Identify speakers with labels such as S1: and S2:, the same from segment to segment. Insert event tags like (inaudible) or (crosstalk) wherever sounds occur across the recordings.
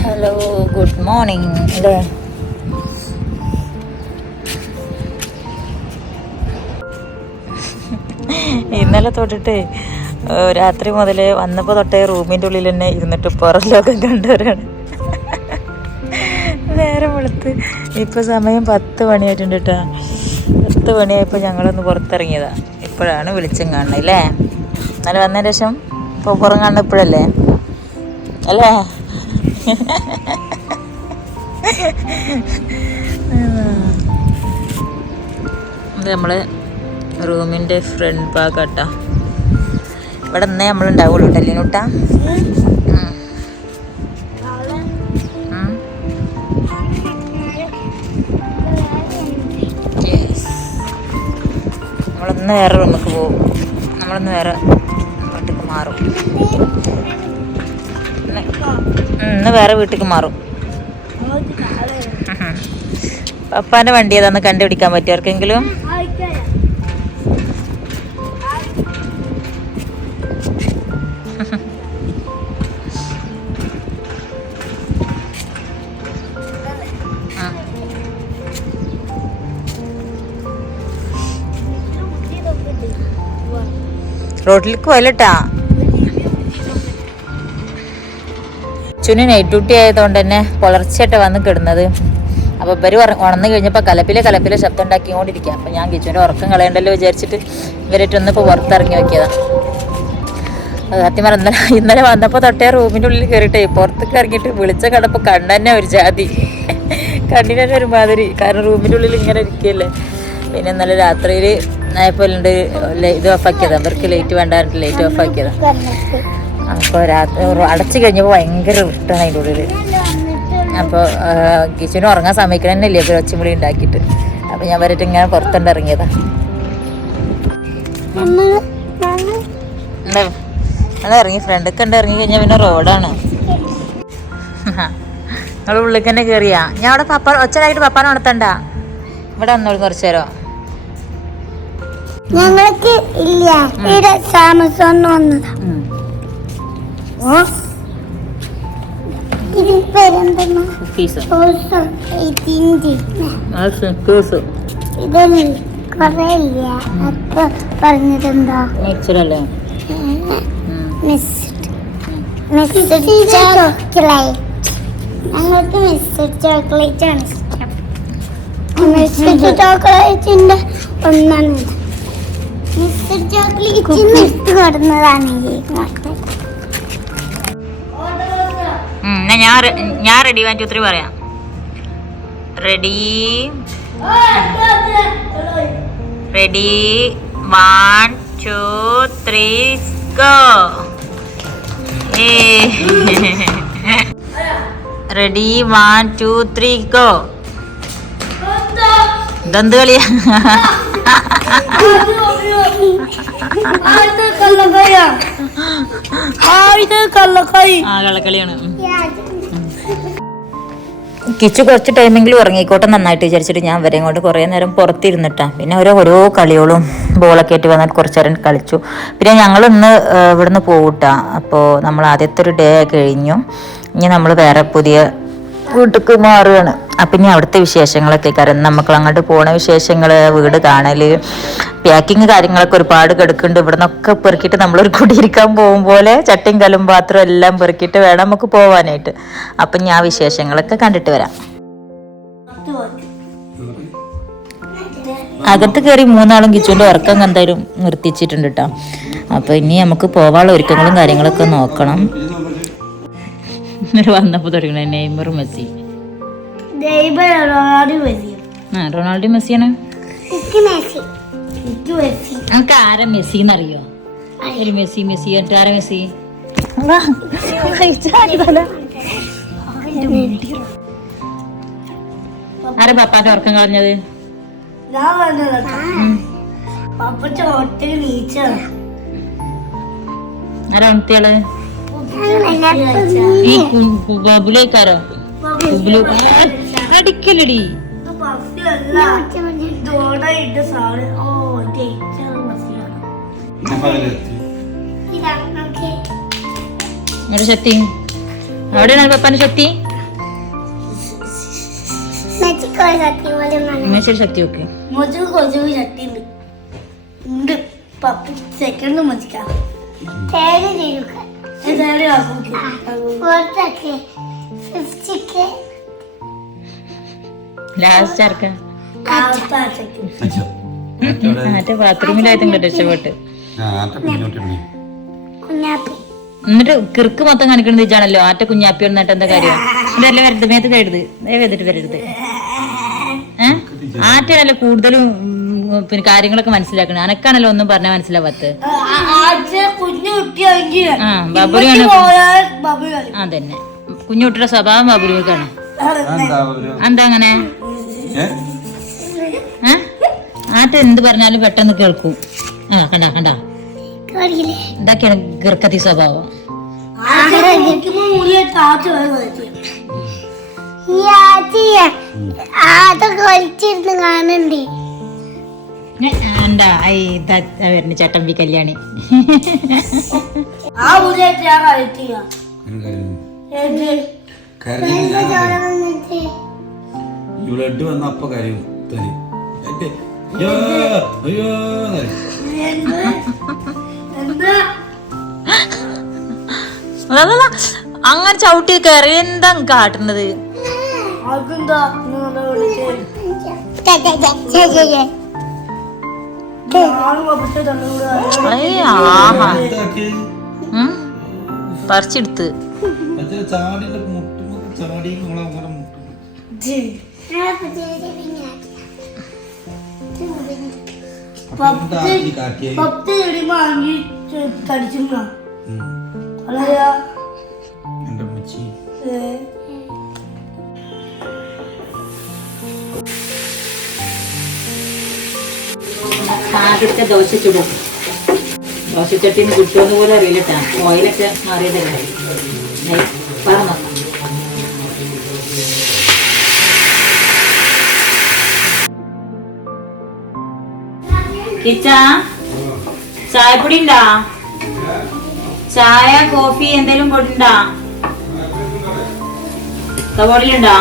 S1: Hello good morning ഇന്നലെ തൊട്ടിട്ട് രാത്രി മുതൽ വന്നപ്പോൾ തൊട്ടേ റൂമിന്റെ ഉള്ളിൽ തന്നെ ഇരുന്നിട്ട് പുറം ലോകം കണ്ടവരാണ്. (laughs) നേരം വെളുത്ത്. ഇപ്പോൾ സമയം പത്ത് മണിയായിട്ടുണ്ട് കേട്ടോ പത്ത് മണിയായപ്പോൾ ഞങ്ങളൊന്ന് പുറത്തിറങ്ങിയതാ. ഇപ്പോഴാണ് വെളിച്ചം കാണുന്നത് അല്ലേ? ഇന്നലെ വന്നതിന് ശേഷം ഇപ്പോൾ പുറം കാണുന്ന ഇപ്പോഴല്ലേ? അല്ലേ? ഇത് നമ്മൾ റൂമിന്റെ ഫ്രണ്ട് ഭാഗാട്ടാ ഇവിടെ നിന്നേ നമ്മൾ ഉണ്ടാവുള്ളൂ കേട്ടോ ലിനുട്ടാ നമ്മളൊന്ന് വേറെ റൂമിലേക്ക് പോകും നമ്മളൊന്ന് വേറെ അങ്ങോട്ടേക്ക് മാറും ഇന്ന് ഇന്ന് വേറെ വീട്ടിലേക്ക് മാറും. പപ്പാന്റെ വണ്ടി ഏതാന്ന് കണ്ടുപിടിക്കാൻ പറ്റും ആർക്കെങ്കിലും. റോഡിലേക്ക് പോയല്ലട്ടാ? ചുനി നൈറ്റ് ഡ്യൂട്ടി ആയതുകൊണ്ട് തന്നെ പുലർച്ചയായിട്ട് വന്ന് കിടന്നത്. അപ്പോൾ ഇവർ ഉണർന്നു കഴിഞ്ഞപ്പോൾ കലപ്പിലെ കലപ്പിലെ ശബ്ദം ഉണ്ടാക്കിക്കൊണ്ടിരിക്കുക അപ്പോൾ ഞാൻ കിച്ചുവിന്റെ ഉറക്കം കളയണ്ടല്ലോ വിചാരിച്ചിട്ട് ഇവരായിട്ട് ഒന്ന് ഇപ്പോൾ പുറത്തിറങ്ങി നോക്കിയതാണ് സത്യം പറഞ്ഞ ഇന്നലെ ഇന്നലെ വന്നപ്പോൾ തൊട്ടേ റൂമിന്റെ ഉള്ളിൽ കയറിയിട്ടേ പുറത്തേക്ക് ഇറങ്ങിയിട്ട് വിളിച്ച കണ്ടപ്പോൾ കണ്ണന്നെ ഒരു ജാതി. കണ്ണിന് തന്നെ ഒരു മാതിരി കാരണം റൂമിന്റെ ഉള്ളിൽ ഇങ്ങനെ ഇരിക്കുകയല്ലേ. പിന്നെ ഇന്നലെ രാത്രിയിൽ ആയപ്പോൾ ഇത് ഓഫാക്കിയതാണ് അവർക്ക് ലൈറ്റ് വേണ്ടായിട്ട് ലൈറ്റ് ഓഫാക്കിയതാണ് അപ്പോൾ രാത്രി അടച്ചു കഴിഞ്ഞപ്പോൾ ഭയങ്കര ഇഷ്ടമാണ് അതിന്റെ ഉള്ളിൽ അപ്പോൾ കിച്ചന് ഉറങ്ങാൻ സമയക്കണ തന്നെ ഇല്ലേ ഒച്ചമുളി ഉണ്ടാക്കിയിട്ട്. അപ്പോൾ ഞാൻ വരട്ട് ഇങ്ങനെ പുറത്തുണ്ട് ഇറങ്ങിയതാണ് എന്താ ഇറങ്ങി ഫ്രണ്ടൊക്കെ ഉണ്ട് ഇറങ്ങി കഴിഞ്ഞാൽ പിന്നെ റോഡാണ്. നിങ്ങൾ ഉള്ളിൽ തന്നെ കയറിയാ ഞാൻ അവിടെ പപ്പ ഒച്ചനായിട്ട് പപ്പാനെ ഉണർത്തണ്ട. ഇവിടെ വന്നോളൂ കുറച്ചു നേരം.
S2: ഞങ്ങൾക്ക് ഇല്ല. ഇവിടെ സാമസോൺ വന്നതാ. പറഞ്ഞിട്ടുണ്ടോ ചോക്ലേറ്റ് ഞങ്ങൾക്ക് ചോക്ലേറ്റ് ആണ് ഇഷ്ടം. മിസ്ഡ് ചോക്ലേറ്റിന്റെ ഒന്നാണ് ചോക്ലേറ്റ് കൊടുന്നതാണ് ഈ
S1: എന്നാ ഞാൻ ഞാൻ റെഡി വാൻ ടു ത്രീ പറയാം. Ready ready one two three go ready one two three go ദന്ത് കളിയാ? ആ കള്ളക്കളിയാണ്. കിച്ചു കുറച്ച് ടൈമെങ്കിലും ഉറങ്ങിക്കോട്ടെ നന്നായിട്ട് വിചാരിച്ചിട്ട് ഞാൻ വരെ കൊണ്ട് കുറേ നേരം പുറത്തിരുന്നിട്ടാണ് പിന്നെ ഓരോ ഓരോ കളികളും ബോളൊക്കെ ആയിട്ട് വന്നിട്ട് കുറച്ച് നേരം കളിച്ചു. പിന്നെ ഞങ്ങൾ ഇന്ന് ഇവിടുന്ന് പോകൂട്ടാ അപ്പോൾ നമ്മൾ ആദ്യത്തെ ഒരു ഡേ കഴിഞ്ഞു. ഇനി നമ്മൾ വേറെ പുതിയ വീട്ടിലേക്ക് മാറുകയാണ്. അപ്പം ഇനി അവിടുത്തെ വിശേഷങ്ങളൊക്കെ കാരണം നമുക്ക് അങ്ങോട്ട് പോണ വിശേഷങ്ങൾ വീട് കാണൽ പാക്കിങ് കാര്യങ്ങളൊക്കെ ഒരുപാട് കിടക്കുന്നുണ്ട്. ഇവിടെ നിന്നൊക്കെ പെറുക്കിയിട്ട് നമ്മളൊരു കുടിയിരിക്കാൻ പോകും പോലെ ചട്ടിയും കലും പാത്രം എല്ലാം പെറുക്കിയിട്ട് വേണം നമുക്ക് പോവാനായിട്ട്. അപ്പം ഞാൻ വിശേഷങ്ങളൊക്കെ കണ്ടിട്ട് വരാം. അകത്ത് കയറി മൂന്നാളും കിച്ചുവിന്റെ ഉറക്കം എന്തായാലും നിർത്തിച്ചിട്ടുണ്ട് കേട്ടോ അപ്പോൾ ഇനി നമുക്ക് പോവാനുള്ള ഒരുക്കങ്ങളും കാര്യങ്ങളൊക്കെ നോക്കണം. ഇന്നലെ വന്നപ്പോൾ തുടങ്ങണ നെയ്മർ മെസ്സി. ആ റൊണാൾഡോ മെസ്സിയാണ്? നമുക്ക് ആരാ മെസ്സി എന്നറിയോ? ഒരു മെസ്സി മെസ്സി എന്നിട്ട് ആരാ മെസ്സി? ആരാ പപ്പാന്റെ ഉറക്കം കളഞ്ഞത്? ആരാ ഉണത്തിയാൾ ഈ ബബുലേക്കാരോ ബബുലു അടിക്കലടി. ശക്തി? എവിടെയാണ് പപ്പാന്റെ ശക്തി? മനുഷ്യർ ശക്തി
S2: ഓക്കെ സെക്കൻഡ്
S1: ലാസ്റ്റ് ആർക്കാ ആറ്റ ബാത്റൂമിലായിട്ടും രക്ഷപ്പെട്ട് എന്നിട്ട് കിറുക്ക് മൊത്തം കാണിക്കണത് ഇതാണല്ലോ ആറ്റ കുഞ്ഞാപ്പി എന്നിട്ട് എന്താ കാര്യം? ഇതല്ല വരരുത് മേത്ത് കരുത് ദയവെതിട്ട് വരരുത്. ഏഹ് ആറ്റനല്ല കൂടുതലും പിന്നെ കാര്യങ്ങളൊക്കെ മനസ്സിലാക്കണം അനക്കാണല്ലോ ഒന്നും പറഞ്ഞാൽ മനസ്സിലാവാത്ത
S2: ആ,
S1: അതന്നെ. കുഞ്ഞുകുട്ടിയുടെ സ്വഭാവം ബബുരുക്കാണ്
S3: എന്താ
S1: അങ്ങനെ? ആറ്റ എന്ത് പറഞ്ഞാലും പെട്ടെന്ന് കേൾക്കും. ആ കണ്ട കണ്ട. ഇതൊക്കെയാണ് ഗിർക്കത്തി സ്വഭാവം. വരുന്ന ചട്ടമ്പി കല്യാണി.
S2: ആ
S3: ബ്ലഡ് വന്ന അപ്പൊ കരയും അയ്യോ അയ്യോ.
S2: എന്ത്?
S1: അങ്ങനെ ചവിട്ടി കയറി എന്താ കാട്ടുന്നത്. പറിച്ചെടുത്ത്.
S3: മറ്റേ മുട്ടും ചാടിയും അങ്ങനെ മുട്ടും
S2: പത്ത് ചെടി വാങ്ങി. അല്ലയാ
S3: എന്റെ അമ്മച്ചി
S1: ആദ്യത്തെ ദോശ ചുടും. ദോശച്ചട്ടിന്ന് കിട്ടുമെന്ന് പോലും അറിയില്ല ഓയിലൊക്കെ മാറിയതല്ലേ? ദേ, പറഞ്ഞു കിച്ച ചായപ്പൊടി ഉണ്ടാ ചായ കോഫി എന്തെങ്കിലും പൊടിണ്ടാ കബോർഡിലുണ്ടാ?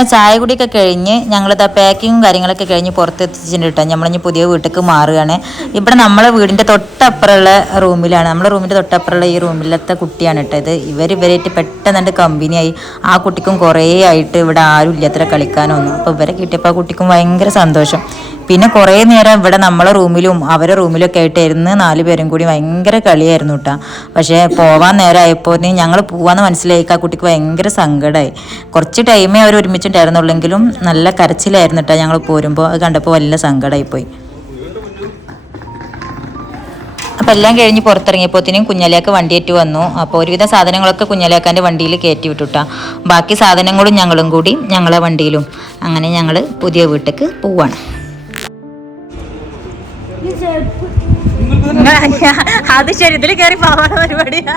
S1: അങ്ങനെ ചായ കുടിയൊക്കെ കഴിഞ്ഞ് ഞങ്ങളിതാ പാക്കിങ്ങും കാര്യങ്ങളൊക്കെ കഴിഞ്ഞ് പുറത്തെത്തിച്ചിട്ടുണ്ട് കേട്ടോ. നമ്മളിനി പുതിയ വീട്ടിലേക്ക് മാറുകയാണ്. ഇവിടെ നമ്മളെ വീടിന്റെ തൊട്ടപ്പുറമുള്ള റൂമിലാണ്. നമ്മളെ റൂമിന്റെ തൊട്ടപ്പുറമുള്ള ഈ റൂമിലത്തെ കുട്ടിയാണ് കേട്ടോ ഇത്. ഇവർ ഇവരായിട്ട് പെട്ടെന്ന് കമ്പനിയായി ആ കുട്ടിക്കും കുറേ ആയിട്ട് ഇവിടെ ആരും ഇല്ലാത്ര കളിക്കാനൊന്നും. അപ്പോൾ ഇവരെ കിട്ടിയപ്പോൾ ആ കുട്ടിക്കും ഭയങ്കര സന്തോഷം. പിന്നെ കുറേ നേരം ഇവിടെ നമ്മളെ റൂമിലും അവരെ റൂമിലും ഒക്കെ ആയിട്ടായിരുന്നു നാല് പേരും കൂടി ഭയങ്കര കളിയായിരുന്നു കേട്ടോ പക്ഷേ പോവാൻ നേരമായപ്പോൾ ഞങ്ങൾ പോവാന്ന് മനസ്സിലായി. ആ കുട്ടിക്ക് ഭയങ്കര സങ്കടമായി കുറച്ച് ടൈമേ അവർ ഒരുമിച്ചുണ്ടായിരുന്നുള്ളെങ്കിലും നല്ല കരച്ചിലായിരുന്നു കേട്ടോ ഞങ്ങൾ പോരുമ്പോൾ അത് കണ്ടപ്പോൾ വലിയ സങ്കടമായി പോയി. അപ്പം എല്ലാം കഴിഞ്ഞ് പുറത്തിറങ്ങിയപ്പോഴത്തേനും കുഞ്ഞാലിയാക്ക് വണ്ടിയേറ്റ് വന്നു. അപ്പോൾ ഒരുവിധ സാധനങ്ങളൊക്കെ കുഞ്ഞാലിയാക്കാന്റെ വണ്ടിയിൽ കയറ്റി വിട്ടുട്ടാ ബാക്കി സാധനങ്ങളും ഞങ്ങളും കൂടി ഞങ്ങളെ വണ്ടിയിലും. അങ്ങനെ ഞങ്ങൾ പുതിയ വീട്ടിലേക്ക് പോവാണ്. അത് ശരി ഇതിൽ കയറി പോവാനുള്ള പരിപാടിയാ.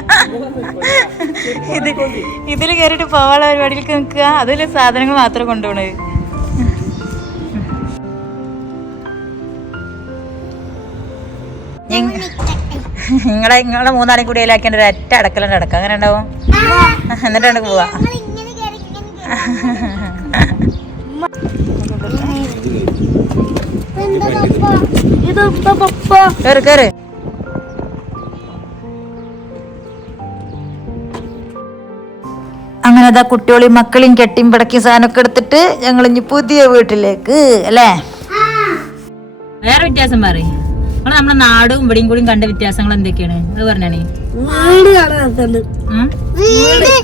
S1: ഇത് ഇതിൽ കയറിയിട്ട് പോവാനുള്ള പരിപാടിയിലേക്ക് നിൽക്കുക. അതിൽ സാധനങ്ങൾ മാത്രം കൊണ്ടുപോണത്. നിങ്ങളെ നിങ്ങളെ മൂന്നാളും കൂടി അതിലാക്കിയ ഒരു ഒറ്റ അടക്കലുണ്ട് അടക്കം അങ്ങനെ ഉണ്ടാവും? എന്നിട്ടാണ് പോവാ
S4: ഇങ്ങനെ (laughs)
S1: കേറ് കേറ്. അങ്ങനെ അതാ കുട്ടികളെയും മക്കളെയും കെട്ടിയും പിടക്കിയും സാധനമൊക്കെ എടുത്തിട്ട് ഞങ്ങൾ ഇനി പുതിയ വീട്ടിലേക്ക് അല്ലേ? വേറെ വ്യത്യാസം പറയും. നമ്മൾ നമ്മുടെ നാടും ഇവിടെയും കൂടിയും കണ്ട വ്യത്യാസങ്ങൾ എന്തൊക്കെയാണ്? അത് പറഞ്ഞാണേ?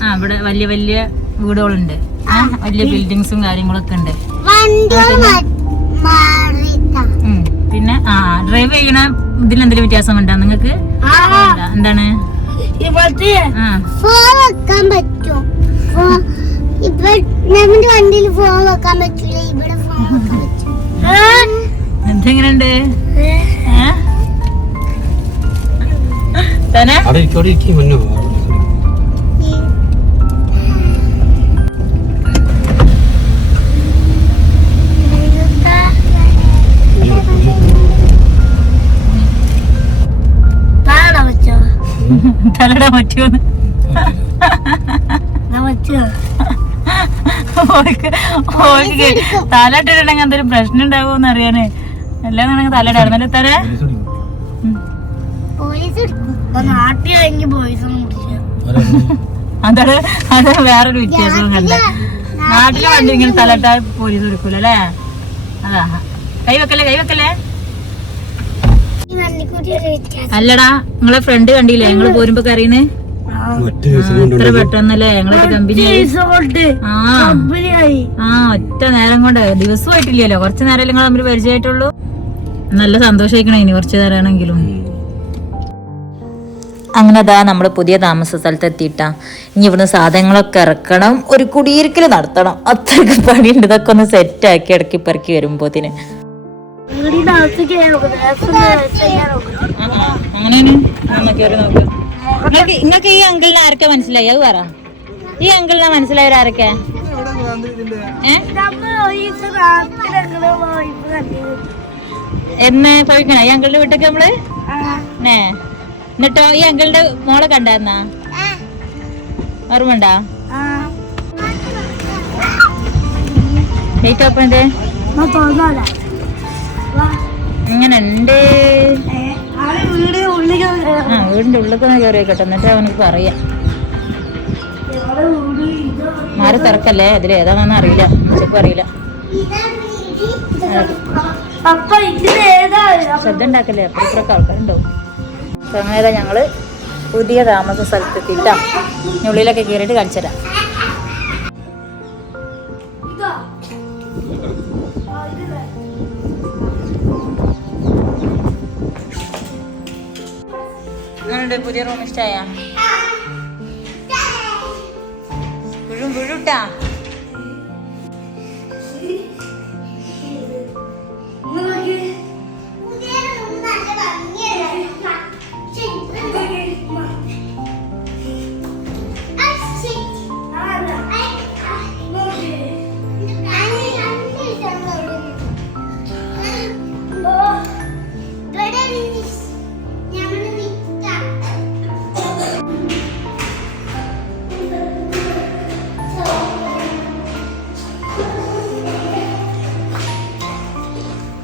S1: ആ ഇവിടെ വലിയ വലിയ വീടുകളുണ്ട്. വലിയ ബിൽഡിങ്സും കാര്യങ്ങളൊക്കെ ഉണ്ട്. പിന്നെ ആ ഡ്രൈവ് ചെയ്യണ ഇതിലെന്തെങ്കിലും വ്യത്യാസം ഉണ്ടോ നിങ്ങക്ക് എന്താണ്? ആ. തലയുടെ പറ്റുമെന്ന് തലട്ടിട്ടുണ്ടെങ്കിൽ തലയിട്ടിട്ടുണ്ടെങ്കിൽ എന്തെങ്കിലും പ്രശ്നം ഉണ്ടാവുമെന്ന് അറിയാനേ. എല്ലാം
S2: ബോയ്സ് ഒന്നും കുടിക്കില്ല
S1: അതാണ് അത് വേറൊരു വ്യത്യാസവും കണ്ട നാട്ടിലെ വണ്ടി ഇങ്ങനെ തലട്ടാ പോലീസ് എടുക്കൂലേ അതാ. കൈ വെക്കല്ലേ കൈ വെക്കല്ലേ
S4: ഈ വണ്ടിക്കൂട്ടി ഒരു വ്യത്യാസം
S1: അല്ലടാ നിങ്ങളെ ഫ്രണ്ട് കണ്ടില്ലേ? ഞങ്ങൾ പോരുമ്പോ കറിയുന്നേ
S3: ഒറ്റ
S1: ഇത്ര പെട്ടെന്നല്ലേ? ഞങ്ങളൊക്കെ കമ്പനി
S2: കൊണ്ട്
S1: ആ. ഒറ്റ നേരം കൊണ്ട്. ദിവസമായിട്ടില്ലല്ലോ. കുറച്ച് നേരം നിങ്ങൾ തമ്മിൽ പരിചയമായിട്ടുള്ളൂ? നല്ല സന്തോഷിക്കണേ ഇനി കുറച്ച് നേരമാണെങ്കിലും അങ്ങനെ അതാ നമ്മൾ പുതിയ താമസ സ്ഥലത്ത് എത്തിയിട്ടാ. ഇനി ഇവിടുന്ന് സാധനങ്ങളൊക്കെ ഇറക്കണം. ഒരു കുടിയിരിക്കൽ നടത്തണം. അത്രയ്ക്ക് പണിയുണ്ട്. ഇതൊക്കെ ഒന്ന് സെറ്റാക്കി ഇടക്കി പെറുക്കി വരുമ്പോത്തിന്. അങ്ങനെയാണ് നിങ്ങൾക്ക് ഈ അങ്കിളിനെ ആരൊക്കെ മനസ്സിലായി? അത് പറ. ഈ അങ്കിളിനെ
S2: മനസ്സിലായവർ ആരൊക്കെ?
S1: എന്ന് പോയിക്കണ ഈ അങ്കിളിന്റെ വീട്ടൊക്കെ നമ്മൾ? ഏ എന്നിട്ടോ ഈ അങ്കിളിന്റെ മോളെ കണ്ടായിരുന്നാ? ഏറ്റവും ചെയ്തേ
S2: ഞാൻ തോന്നാല
S1: ഇങ്ങനെ ഉണ്ട് ആ വീടിന്റെ ഉള്ളിൽ തന്നെ കയറി കേട്ടോ എന്നിട്ട് അവനക്ക് പറയാം. മാറി തിറക്കല്ലേ അതിൽ ഏതാണെന്ന് അറിയില്ല. ഉച്ചക്കും അറിയില്ല. ശ്രദ്ധ ഉണ്ടാക്കല്ലേ? അപ്പൊ ഇപ്പുറമൊക്കെ ആൾക്കാരുണ്ടാവും. അങ്ങനെ ഞങ്ങൾ പുതിയ താമസ സ്ഥലത്തെത്തിട്ടാ ഇനി ഉള്ളിലൊക്കെ കയറിയിട്ട് കാണിച്ചുതരാം.
S2: ഇതാ
S1: പുതിയ റൂം ഇഷ്ടായ വീഴും വീഴൂട്ടാ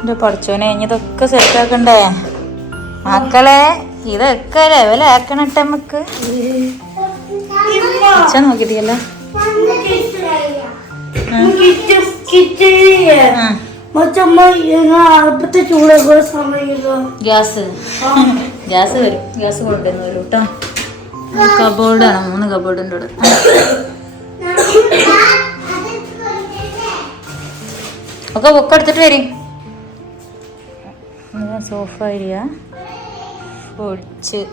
S1: എന്റെ പഠിച്ചോനെ ഇതൊക്കെ സെറ്റാക്കണ്ടേ മക്കളെ ഇതൊക്കെ ലെവലാക്കണട്ടെ നമുക്ക്. അച്ഛൻ ഗ്യാസ്. ഗ്യാസ് വരും. ഗ്യാസ് കൊണ്ടുവന്നു വരും കേട്ടോ കബോർഡാണ് മൂന്ന് ഇവിടെ. ഒക്കെ ബുക്ക് എടുത്തിട്ട് വരും. സോഫ ഏരിയ പൊടിച്ച്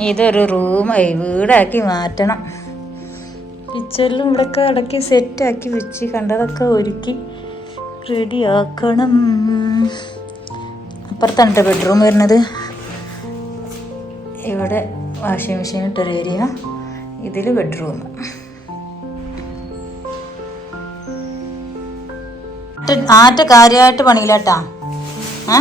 S1: ഇതൊരു റൂമായി വീടാക്കി മാറ്റണം. കിച്ചണിലും ഇവിടെയൊക്കെ ഇടയ്ക്ക് സെറ്റാക്കി വെച്ച് കണ്ടതൊക്കെ ഒരുക്കി റെഡിയാക്കണം. അപ്പുറത്താണ് ബെഡ്റൂം വരുന്നത്. ഇവിടെ വാഷിംഗ് മെഷീൻ ഇട്ടൊരു ഏരിയ. ഇതിൽ ബെഡ്റൂം. ആറ്റ കാര്യമായിട്ട് പണിയില്ലാട്ടാ. ഏ?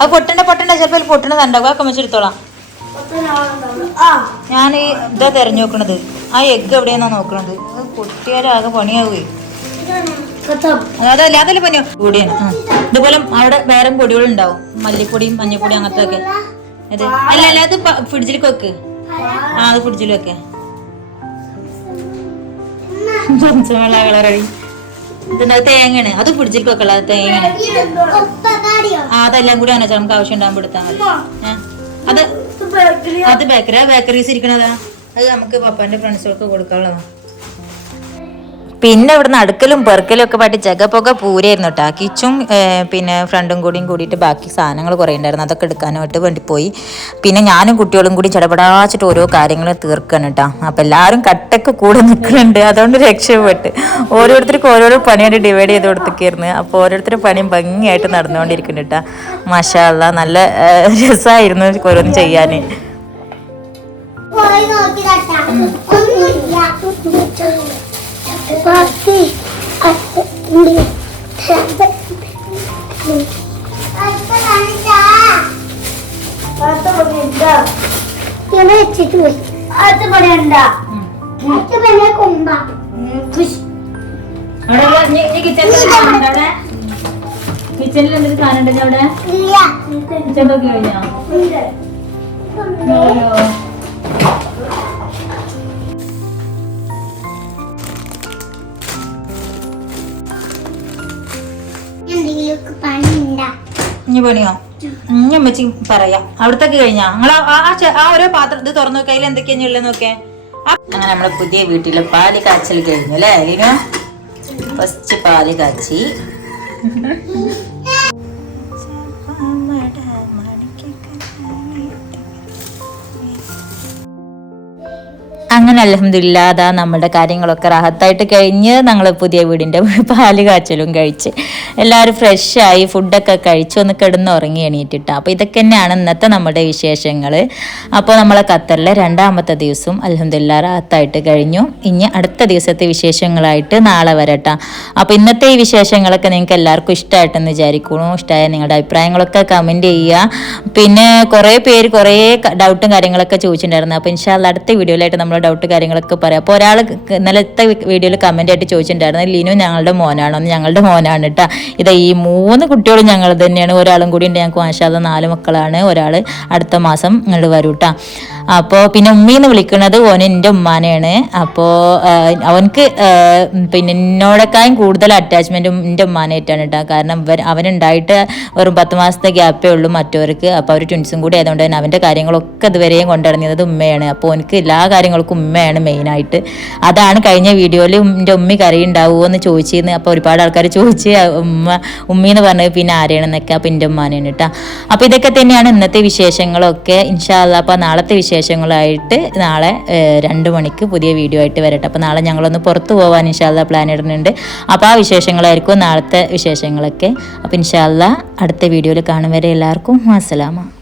S2: അത്
S1: പൊട്ടണ്ട പൊട്ടണ്ട. ചിലപ്പോൾ പൊട്ടണ തണ്ടാവും ഒക്കെ വെച്ചെടുത്തോളാം ഞാൻ ഈ ഇതാ തെരഞ്ഞു നോക്കണത്. ആ എഗ്ഗ് എവിടെയാന്നാ നോക്കണത്? പൊട്ടിയാലാകെ പണിയാവുകയെ അതല്ല അതല്ല പനിയോ പൊടിയാണ്. ഇതുപോലെ അവിടെ വേറെ പൊടികളുണ്ടാവും. മല്ലിപ്പൊടിയും മഞ്ഞപ്പൊടിയും അങ്ങനത്തെ ഒക്കെ അതെ അല്ല അല്ല അത് ഫ്രിഡ്ജിൽ വെക്ക്. ആ അത് ഫ്രിഡ്ജിൽ വെക്കേ. കളറടി. ഇതെന്താ തേങ്ങയാണ്. അത് ഫ്രിഡ്ജിൽ തേങ്ങ തേങ്ങയാണ്. ആ അതെല്ലാം കൂടി ആണ്? നമുക്ക് ആവശ്യം ഉണ്ടാകുമ്പോൾ എടുത്താൽ മതി. അത് അത് ബേക്കറി ആ ബേക്കറീസ് ഇരിക്കണതാ? അത് നമുക്ക് പപ്പാന്റെ ഫ്രണ്ട്സുകൾക്ക് കൊടുക്കാനുള്ളതാ. പിന്നെ ഇവിടുന്ന് അടുക്കലും പെറുക്കലും ഒക്കെ പാട്ട് ജഗപ്പൊക്കെ പൂരായിരുന്നു കേട്ടോ കിച്ചും പിന്നെ ഫ്രണ്ടും കൂടിയും കൂടിയിട്ട് ബാക്കി സാധനങ്ങൾ കുറേ ഉണ്ടായിരുന്നു. അതൊക്കെ എടുക്കാനായിട്ട് വേണ്ടി പോയി. പിന്നെ ഞാനും കുട്ടികളും കൂടി ചടപടാച്ചിട്ട് ഓരോ കാര്യങ്ങൾ തീർക്കണം കേട്ടോ അപ്പം എല്ലാവരും കട്ടൊക്കെ കൂടെ നിൽക്കുന്നുണ്ട് അതുകൊണ്ട് രക്ഷപ്പെട്ട്. ഓരോരുത്തർക്കും ഓരോരോ പണിയായിട്ട് ഡിവൈഡ് ചെയ്ത് കൊടുത്തിരുന്നു അപ്പോൾ ഓരോരുത്തരുടെ പണിയും ഭംഗിയായിട്ട് നടന്നുകൊണ്ടിരിക്കുന്നുണ്ട് കേട്ടോ മഷാല്ല നല്ല രസമായിരുന്നു ഓരോന്ന് ചെയ്യാൻ
S4: ഒന്നുമില്ല. ബാക്കി വെച്ചിട്ട് പോയി
S2: അത് പറയണ്ട
S4: കൊമ്പ
S1: കിച്ചണിൽ എന്തൊരു സാധനം ഉണ്ടെങ്കിൽ അവിടെ? കിച്ചൺ നോക്കി കഴിഞ്ഞാ? ഇനി പണിയോ? ഇനി അമ്മച്ചി പറയാം. അവിടത്തേക്ക് കഴിഞ്ഞാ? നിങ്ങൾ ആ ആ ഓരോ പാത്രം ഇത് തുറന്നു നോക്കുക അതിൽ എന്തൊക്കെയാ ഉള്ളത് നോക്കേ. അങ്ങനെ നമ്മളെ പുതിയ വീട്ടിലെ പാൽ കാച്ചൽ കഴിഞ്ഞു അല്ലേ അലിനു ഫസ്റ്റ് പാൽ കാച്ചി. (laughs) അങ്ങനെ അലഹമില്ല അതാ നമ്മുടെ കാര്യങ്ങളൊക്കെ റാഹത്തായിട്ട് കഴിഞ്ഞ് ഞങ്ങൾ പുതിയ വീടിന്റെ (laughs) പാൽ കാച്ചലും കഴിച്ച് എല്ലാവരും ഫ്രഷായി ഫുഡൊക്കെ കഴിച്ച് ഒന്ന് കിടന്ന് ഉറങ്ങി എണീറ്റിട്ട. അപ്പോൾ ഇതൊക്കെ തന്നെയാണ് ഇന്നത്തെ നമ്മുടെ വിശേഷങ്ങൾ അപ്പോൾ നമ്മളെ ഖത്തറിലെ രണ്ടാമത്തെ ദിവസം അലഹമില്ല റാഹത്തായിട്ട് കഴിഞ്ഞു. ഇനി അടുത്ത ദിവസത്തെ വിശേഷങ്ങളായിട്ട് നാളെ വരട്ടാ. അപ്പോൾ ഇന്നത്തെ ഈ വിശേഷങ്ങളൊക്കെ നിങ്ങൾക്ക് എല്ലാവർക്കും ഇഷ്ടമായിട്ടെന്ന് വിചാരിക്കുന്നു. ഇഷ്ടമായ നിങ്ങളുടെ അഭിപ്രായങ്ങളൊക്കെ കമന്റ് ചെയ്യുക. പിന്നെ കുറേ പേര് കുറേ ഡൗട്ടും കാര്യങ്ങളൊക്കെ ചോദിച്ചിട്ടുണ്ടായിരുന്നു. അപ്പോൾ ഇൻഷാല്ല അടുത്ത വീഡിയോയിലായിട്ട് നമ്മൾ ഡൗട്ട് കാര്യങ്ങളൊക്കെ പറയാം. അപ്പോൾ ഒരാൾ ഇന്നലത്തെ വീഡിയോയിൽ കമന്റ് ആയിട്ട് ചോദിച്ചിട്ടുണ്ടായിരുന്നു. ലിനു ഞങ്ങളുടെ മോനാണോ? ഞങ്ങളുടെ മോനാണ് കേട്ടോ ഇതാ ഈ മൂന്ന് കുട്ടികളും ഞങ്ങൾ തന്നെയാണ്. ഒരാളും കൂടി ഉണ്ട്. ഞങ്ങൾക്ക് വാശാത നാല് മക്കളാണ്. ഒരാൾ അടുത്ത മാസം ഇങ്ങോട്ട് വരും കേട്ടോ അപ്പോൾ പിന്നെ ഉമ്മീന്ന് വിളിക്കുന്നത് ഓൻ എന്റെ ഉമ്മാനെയാണ്. അപ്പോൾ അവനക്ക് പിന്നെ എന്നോടേക്കാളും കൂടുതൽ അറ്റാച്ച്മെന്റും എന്റെ ഉമ്മാനായിട്ടാണ് കേട്ടോ കാരണം അവനുണ്ടായിട്ട് വെറും പത്ത് മാസത്തെ ഗ്യാപ്പേ ഉള്ളൂ മറ്റവർക്ക്. അപ്പോൾ അവർ ട്വിൻസും കൂടി ആയതുകൊണ്ട് തന്നെ അവന്റെ കാര്യങ്ങളൊക്കെ ഇതുവരെയും കൊണ്ടിറങ്ങിയത് ഉമ്മയാണ്. അപ്പോൾ എനിക്ക് എല്ലാ കാര്യങ്ങൾക്കും ഉമ്മയാണ് മെയിനായിട്ട്. അതാണ് കഴിഞ്ഞ വീഡിയോയിൽ എന്റെ ഉമ്മി കറി ഉണ്ടാവുമോ എന്ന് ചോദിച്ചിരുന്നു അപ്പോൾ ഒരുപാട് ആൾക്കാർ ചോദിച്ച് ഉമ്മ ഉമ്മി എന്ന് പറഞ്ഞത് പിന്നെ ആരെയാണെന്നൊക്കെ അപ്പോൾ എന്റെ ഉമ്മാനാണ് കേട്ടോ അപ്പോൾ ഇതൊക്കെ തന്നെയാണ് ഇന്നത്തെ വിശേഷങ്ങളൊക്കെ. ഇൻഷാല്ല അപ്പോൾ നാളത്തെ വിശേഷങ്ങളായിട്ട് നാളെ രണ്ട് മണിക്ക് പുതിയ വീഡിയോ ആയിട്ട് വരട്ടെ. അപ്പോൾ നാളെ ഞങ്ങളൊന്ന് പുറത്ത് പോകാൻ ഇൻഷാല്ല പ്ലാൻ ഇടുന്നുണ്ട്. അപ്പോൾ ആ വിശേഷങ്ങളായിരിക്കും നാളത്തെ വിശേഷങ്ങളൊക്കെ. അപ്പോൾ ഇൻഷാല്ല അടുത്ത വീഡിയോയിൽ കാണും വരെ എല്ലാവർക്കും. അസ്സലാമ